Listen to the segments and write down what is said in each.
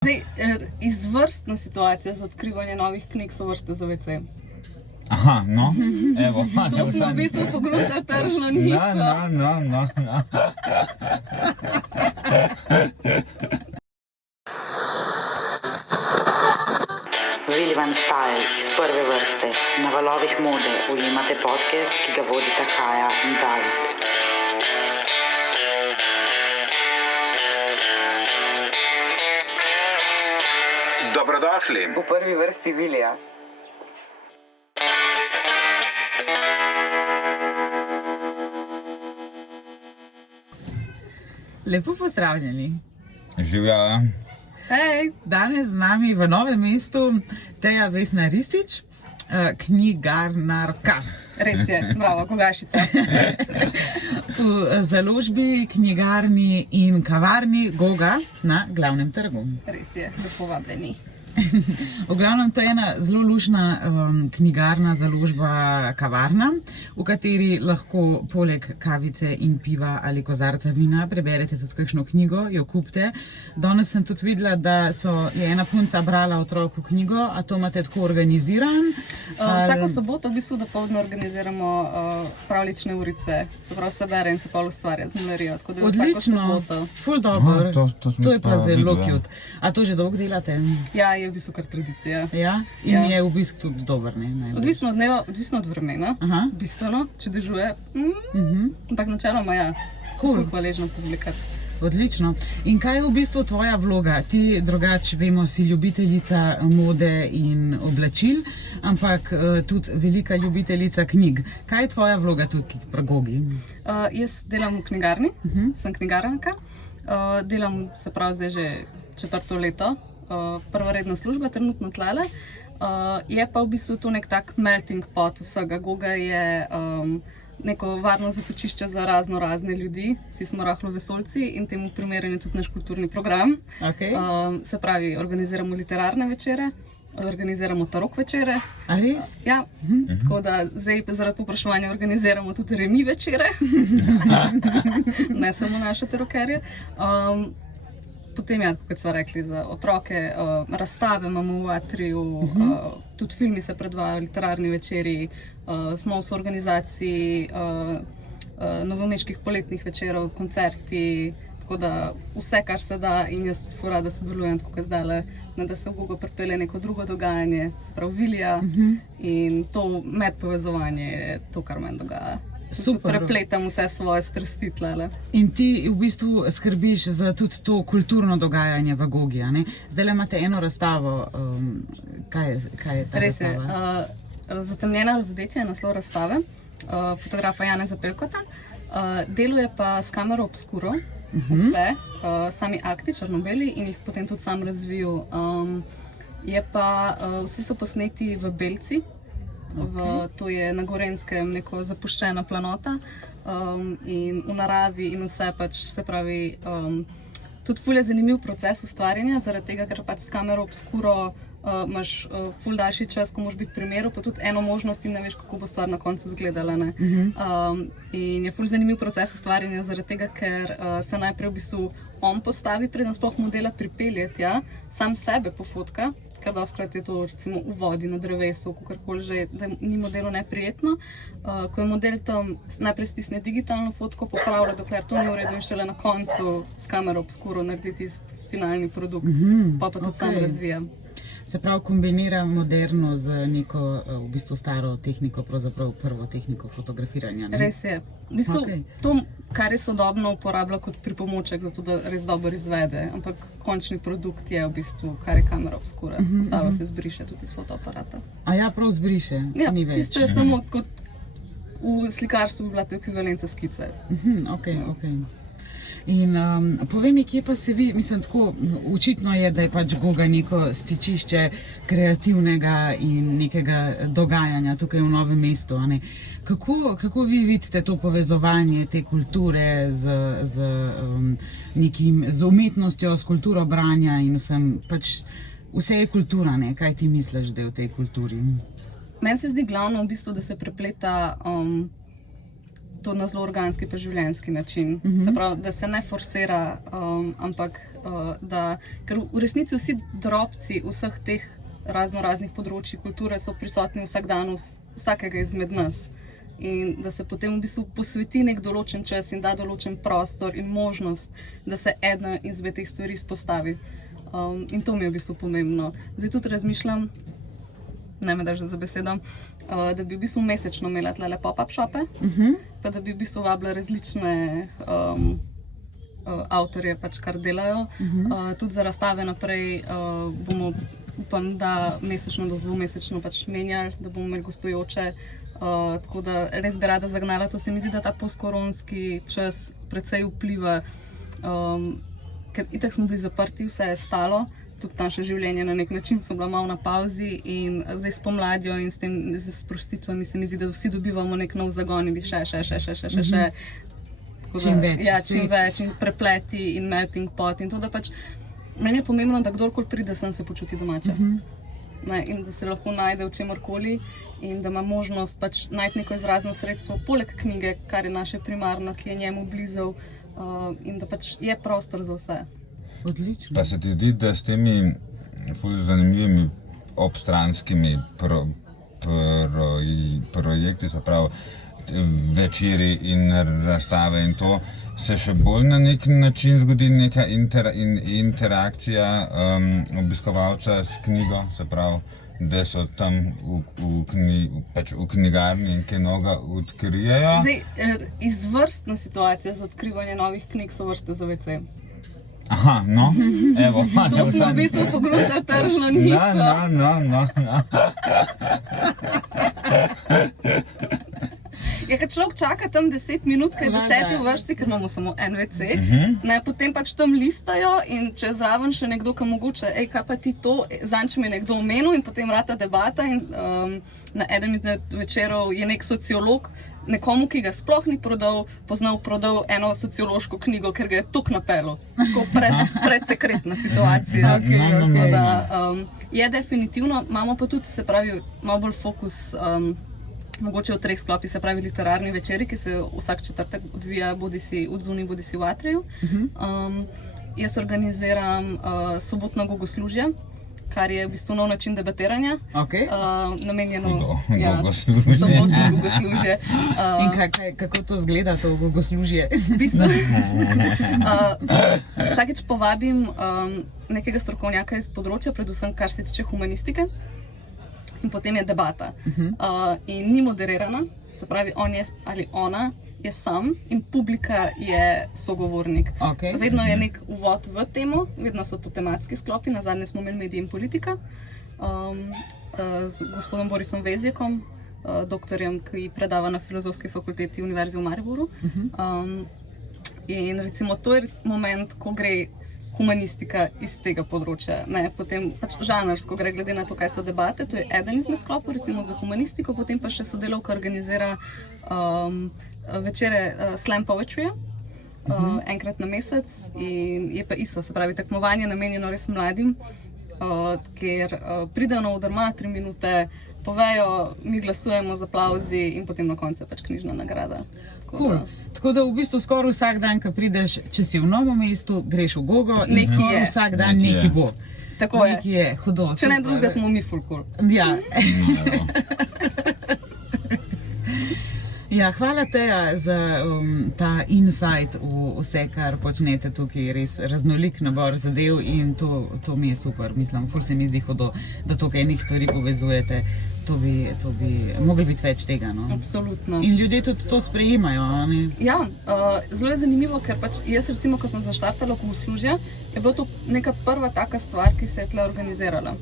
Zdaj, izvrstna situacija za odkrivanje novih knjig so vrste za WC. Aha, no, evo. To smo v bistvu pogruntali tržno nišo. No. Willy Van Style iz prve vrste. Na valovih mode ujemate podcast, ki ga vodita Kaja in David. Dobrodošli. V prvi vrsti Willija. Lepo pozdravljeni. Živja. Hej, Danes z nami v Novem mestu Teja Vesna Ristič, knjigarnarka. res je, bravo, Kogašica. V založbi, knjigarni in kavarni Goga na Glavnem trgu. Res je, lepo vabljeni. V glavnem, to je ena zelo luštna knjigarna, založba, kavarna, v kateri lahko poleg kavice in piva ali kozarca vina preberete tudi kakšno knjigo, jo kupite. Danes sem tudi videla, da je ena punca brala otroku knjigo, a to imate tako organiziran? Vsako soboto v bistvu dopoldne organiziramo pravlične urice, se pravi se bere in se pa ustvarja z mulerijo, tako da vsako Odlično, soboto. ful dobro, To smo to je pa pa zelo videli, ja. cute. A to že dolgo delate? Ja, je v bistvu kar tradicija. Ja? In Ja. je v bistvu tudi dober, ne? Najbolj. Odvisno od dneva, odvisno od vremena, Aha. bistveno, če dežuje. Ampak načeloma ja, Cool. sem ful hvaležna publikat. Odlično. In kaj je v bistvu tvoja vloga? Ti drugače, vemo, si ljubiteljica mode in oblačil, ampak tudi velika ljubiteljica knjig. Kaj je tvoja vloga tudi pri Gogi? Jaz delam v knjigarni, sem knjigarnka. Delam, se pravi, zdaj že 4. leto. Prvoredna služba, trenutno tlele. Je pa v bistvu to nek tak melting pot vsega. Goga je neko varno zatočišče za razne ljudi. Vsi smo rahlo vesoljci in temu primeren je tudi naš kulturni program. Okay. Se pravi, organiziramo literarne večere, organiziramo tarok večere. A res? Ja, tako da zdaj zaradi povpraševanja organiziramo tudi remi večere. Ne samo naše tarokerje. Potem, ja, kot smo rekli, za otroke, razstave imamo v Atriju, tudi filmi se predvajajo, literarni večeri, smo v soorganizaciji novomeških poletnih večerov, koncerti, tako da vse, kar se da, in jaz tudi ful rada sodelujem, tako kot zdajle, da se v Gogo pripelje neko drugo dogajanje, se pravi Willija, in to medpovezovanje je to, kar meni dogaja. Super. Prepletam vse svoje strasti tlele. In ti v bistvu skrbiš za tudi to kulturno dogajanje v Gogi, a ne? Zdajle imate eno razstavo, kaj je ta Res je. razstava? Zatemnjena razodetja je naslov razstave, fotografa Janeza Pelkota. Deluje pa s kamero obskuro, vse, sami akti, črno-beli, in jih potem tudi sam razvil. Vsi so posneti v Belci. To je na Gorenjskem neko zapuščena planota in v naravi in vse pač, se pravi, tudi ful je zanimiv proces ustvarjanja, zaradi tega, ker pač s kamero obskuro imaš ful daljši čas, ko moraš biti pri miru, pa tudi eno možnost in ne veš, kako bo stvar na koncu izgledala. In je ful zanimiv proces ustvarjanja zaradi tega, ker se najprej v bistvu on postavi, preden sploh modela pripelje tja, sam sebe pofotka, ker dostikrat je to recimo v vodi, na drevesu, kakorkoli že, da ni modelu neprijetno. Ko je model tam, najprej stisne digitalno fotko, popravlja, dokler to ni v redu in šele na koncu s kamero obskuro naredi tisti finalni produkt, pa tudi sam razvija. Se pravi, kombinira moderno z neko v bistvu staro tehniko, pravzaprav prvo tehniko fotografiranja. Ne? Res je. V bistvu Okej. to, kar je sodobno, uporablja kot pripomoček, zato da res dobro izvede, ampak končni produkt je v bistvu, kar je kamera obskura. Ostalo se zbriše tudi iz fotoaparata. A ja, prav zbriše, Ja, ni več. tisto je samo kot v slikarstvu bi bila to ekvivalenca skice. Ok. In povej mi, kje pa se vi, mislim tako, očitno je, da je pač Goga neko stičišče kreativnega in nekega dogajanja tukaj v Novem mestu, a ne? Kako vi vidite to povezovanje te kulture z umetnostjo, s kulturo branja in vsem, pač vse je kultura, ne? Kaj ti misliš, da je v tej kulturi? Meni se zdi glavno v bistvu, da se prepleta to na zelo organski pa življenjski način. Se pravi, da se ne forsira, ampak ker v resnici vsi drobci vseh teh raznih področji kulture so prisotni vsak dan vsakega izmed nas. In da se potem v bistvu posveti nek določen čas in da določen prostor in možnost, da se ena izmed teh stvari izpostavi. In to mi je v bistvu pomembno. Zdaj tudi razmišljam, ne me drži za besedo, da bi v bistvu mesečno imela tlele pop-up shope, pa da bi v bistvu vabila različne avtorje, pač kar delajo. Tudi za razstave naprej bomo, upam, da mesečno do dvomesečno pač menjali, da bomo imeli gostujoče. Tako da res bi rada zagnala, to se mi zdi, da ta postkoronski čas precej vpliva, ker itak smo bili zaprti, vse je stalo, tudi naše življenje na nek način so bila malo na pauzi in zdaj s pomladjo in s tem z sprostitvami se mi zdi, da vsi dobivamo nek nov zagon in bi še. Čim več. Ja, čim več in prepleti in melting pot in to, da pač meni je pomembno, da kdorkoli pride sem se počuti domače. In da se lahko najde v čemorkoli in da ima možnost pač najti neko izrazno sredstvo poleg knjige, kar je naše primarno, ki je njemu blizu, in da pač je prostor za vse. Odlično. Pa se ti zdi, da s temi ful zanimivimi obstranskimi projekti, se pravi večeri in razstave in to, se še bolj na nek način zgodi neka interakcija obiskovalca s knjigo, se pravi, da so tam v knjigarni in kaj novega odkrijejo? Zdaj, izvrstna situacija za odkrivanje novih knjig so vrste za WC. Aha, no, evo. To smo v bistvu pogruntali tržno nišo. No. Ja, kad človek čaka tam 10 minut, kaj je 10 v vrsti, ker imamo samo en WC, potem pač tam listajo in če je zraven še nekdo, ki mogoče, kaj pa ti to, zanč mi je nekdo omenil in potem rata debata in na eden izmed večerov je nek sociolog nekomu, ki ga sploh ni prodal eno sociološko knjigo, ker ga je tok napelo. Tako predsekretna situacija. Tako da je definitivno, imamo pa tudi, se pravi, malo bolj fokus mogoče v 3 sklopih, se pravi literarni večeri, ki se vsak četrtek odvija bodisi v Zuni, bodisi v Atriju. Jaz organiziram sobotno gogoslužje, kar je v bistvu nov način debatiranja. Namenjeno sobotno gogoslužje. In kako to zgleda, to gogoslužje? V bistvu vsakeč povabim nekega strokovnjaka iz področja, predvsem kar se tiče humanistike. In potem je debata. In ni moderirana, se pravi, on je ali ona je sam in publika je sogovornik. Vedno je nek uvod v temo, vedno so to tematski sklopi, nazadnje smo imeli medij in politika z gospodom Borisom Vezjekom, doktorjem, ki predava na Filozofski fakulteti Univerze v Mariboru. In recimo to je moment, ko gre humanistika iz tega področja. Potem pač žanrsko gre glede na to, kaj so debate, to je eden izmed sklopov, recimo za humanistiko, potem pa še sodelavka organizira večere slam poetryja, enkrat na mesec in je pa isto, se pravi tekmovanje namenjeno res mladim, ker pridejo na oder, ima 3 minute, povejo, mi glasujemo z aplavzi in potem na koncu pač knjižna nagrada. Tako da v bistvu skoraj vsak dan, ko prideš, če si v Novem mestu, greš v Gogo in skoraj vsak dan neki bo. Tako je. Neki je, hudo. Če ne drugega, smo mi ful cool. Ja. Ja, hvala Teja za ta insight v vse, kar počnete tukaj, res raznolik nabor zadev in to mi je super, mislim, ful se mi zdi hudo, da tukaj enih stvari povezujete. To bi mogli biti več tega, no? Absolutno. In ljudje tudi to sprejemajo, ne? Ja, zelo je zanimivo, ker pač jaz recimo, ko sem zaštartala Gogoslužje, je bila to neka prva taka stvar, ki se je tle organizirala.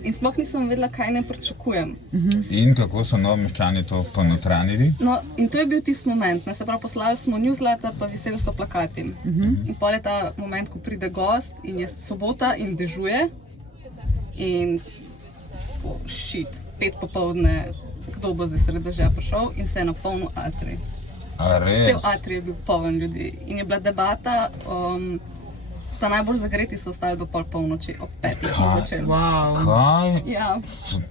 In sploh nisem vedela, kaj ne pričakujem. In kako so Novomeščani to ponotranili? No, in to je bil tisti moment, se pravi, poslali smo newsletter, pa viseli so plakati. In pol je ta moment, ko pride gost in je sobota in dežuje in shit. 5 popoldne, kdo bo zdaj sredi dežja prišel in se je napolnil Atrij. A res? Cel Atrij je bil poln ljudi in je bila debata ta najbolj zagreti so ostali do pol polnoči, ob 5 smo začeli. Wow. Kaj? Ja.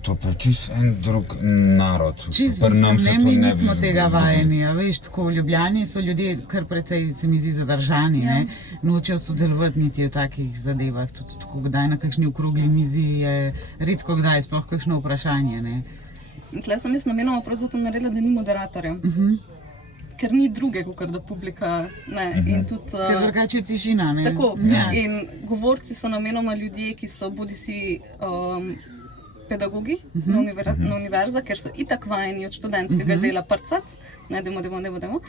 To pa je čist en drug narod. Čisto Pri nas se ne, to mi ne bi nismo tega zgodilo. vajeni. A veš, tako v Ljubljani so ljudje kar precej, se mi zdi, zadržani. Ja. Ne? Nočejo sodelovati niti v takih zadevah. Tudi tako kdaj na kakšni okrogli mizi je redko kdaj, sploh kakšno vprašanje. Ne? In tle sem jaz namenoma prav zato naredila, da ni moderatorja. Ker ni druge, kot da publika. Ne. In tudi, Ker drugače je tišina. Ne? tako. Ja. In govorci so namenoma ljudje, ki so bodisi pedagogi na univerzah, ker so itak vajeni od študentskega dela prcati, ne, dajmo,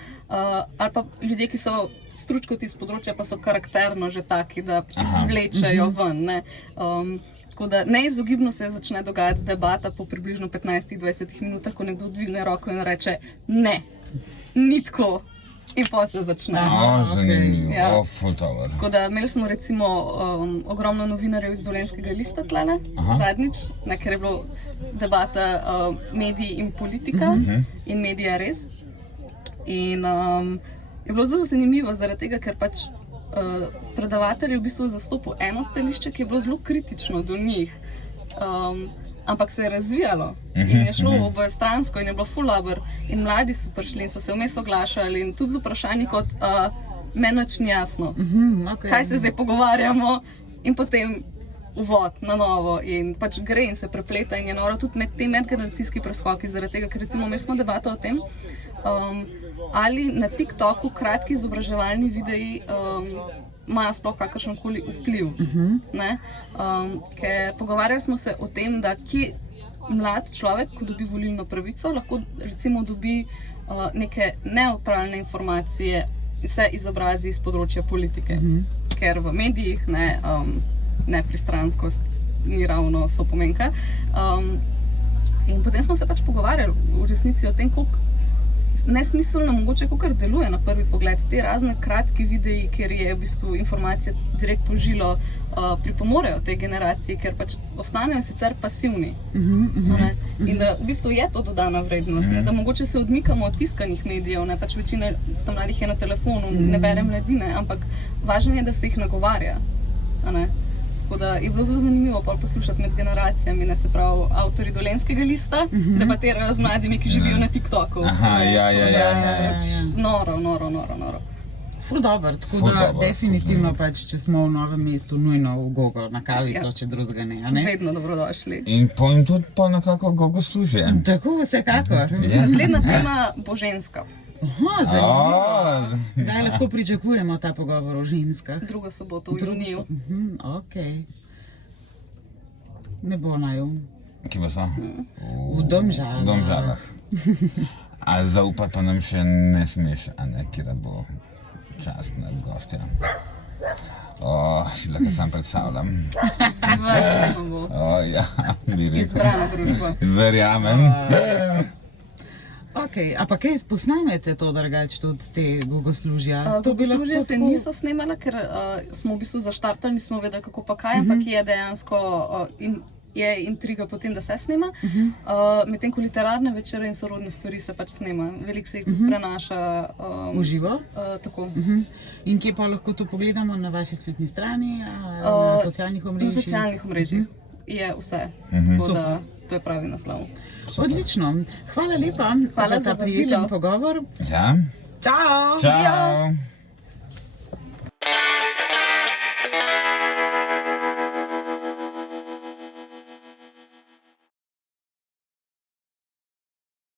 ali pa ljudje, ki so stručkoti iz področja, pa so karakterno že taki, da izvlečejo ven. Ne. Tako da neizogibno se začne dogajati debata po približno 15-20 minutah, ko nekdo dvigne roko in reče ne, ni tako. In pa se začne. Zanimivo, Ja. ful dobro. Tako da imeli smo recimo ogromno novinarjev iz Dolenjskega lista tlele, zadnjič, ne, ker je bila debata mediji in politika in medija res. In je bilo zelo zanimivo zaradi tega, ker pač predavatelj je v bistvu zastopil eno stališče, ki je bilo zelo kritično do njih. Ampak se je razvijalo in je šlo obojestransko in je bilo ful dobro. In mladi so prišli in so se vmes oglašali in tudi z vprašanji kot meni nič ni jasno, Okay. kaj se zdaj pogovarjamo, in potem uvod na novo in pač gre in se prepleta in je noro tudi med te medgeneracijski preskoki, zaradi tega, ker recimo imeli smo debato o tem, ali na TikToku kratki izobraževalni videi imajo sploh kakršenkoli vpliv. Ne? Ker pogovarjali smo se o tem, da kje mlad človek, ko dobi volilno pravico, lahko recimo dobi neke neutralne informacije, se izobrazi iz področja politike. Ker v medijih nepristranskost ni ravno sopomenka. In potem smo se pač pogovarjali v resnici o tem, koliko nesmiselno mogoče kakor deluje na prvi pogled. Te razne kratki videi, kjer je v bistvu informacija direktno v žilo, pripomorejo tej generaciji, ker pač ostanejo sicer pasivni. In da v bistvu je to dodana vrednost, ne? Da mogoče se odmikamo od tiskanih medijev, ne? Pač večina tam mladih je na telefonu, ne bere Mladine, ampak važno je, da se jih nagovarja. A ne? Tako da je bilo zelo zanimivo poslušati med generacijami, ne, se pravi, avtorji Dolenjskega lista debatirajo z mladimi, ki živijo na TikToku. Ja. Noro. Ful dobro, tako Ful da dobro, definitivno pač, če smo v Novem mestu, nujno v Gogo na kavico, Ja. če drugega ne, a ne? Vedno dobrodošli. In pojem tudi pa nekako Gogo služi. Tako, vsekakor. Ja. Naslednja tema bo ženska. Aha, zanimivo. Kdaj lahko pričakujemo ta pogovor o ženskah? Drugo soboto v juniju. Ok. Ne bo naju. Kje pa so? V Domžalah. V Domžalah. A zaupati pa nam še ne smeš, a ne, kjer bo častna gostja. Si lahko sam predstavljam. Zvrstno bo. Ja, bi rekel. Izbrana družba. Verjamem. Ok, a pa kaj posnamete to drugače, tudi te bogoslužja? To bi lahko Bogoslužja se tako- niso snemala, ker smo v bistvu zaštartali, nismo vedeli kako pa kaj, ampak je dejansko je intriga potem, da se snema. Medtem ko literarne večere in sorodne stvari se pač snema. Veliko se jih tudi prenaša V živo? Tako. In kje pa lahko to pogledamo, na vaši spletni strani, na socialnih Na omrežjih? socialnih omrežjih je vse. Tako da to je pravi naslov. Odlično. Hvala lepa Hvala za ta za prijeten vabilo. pogovor. Ja. Čau! Čau.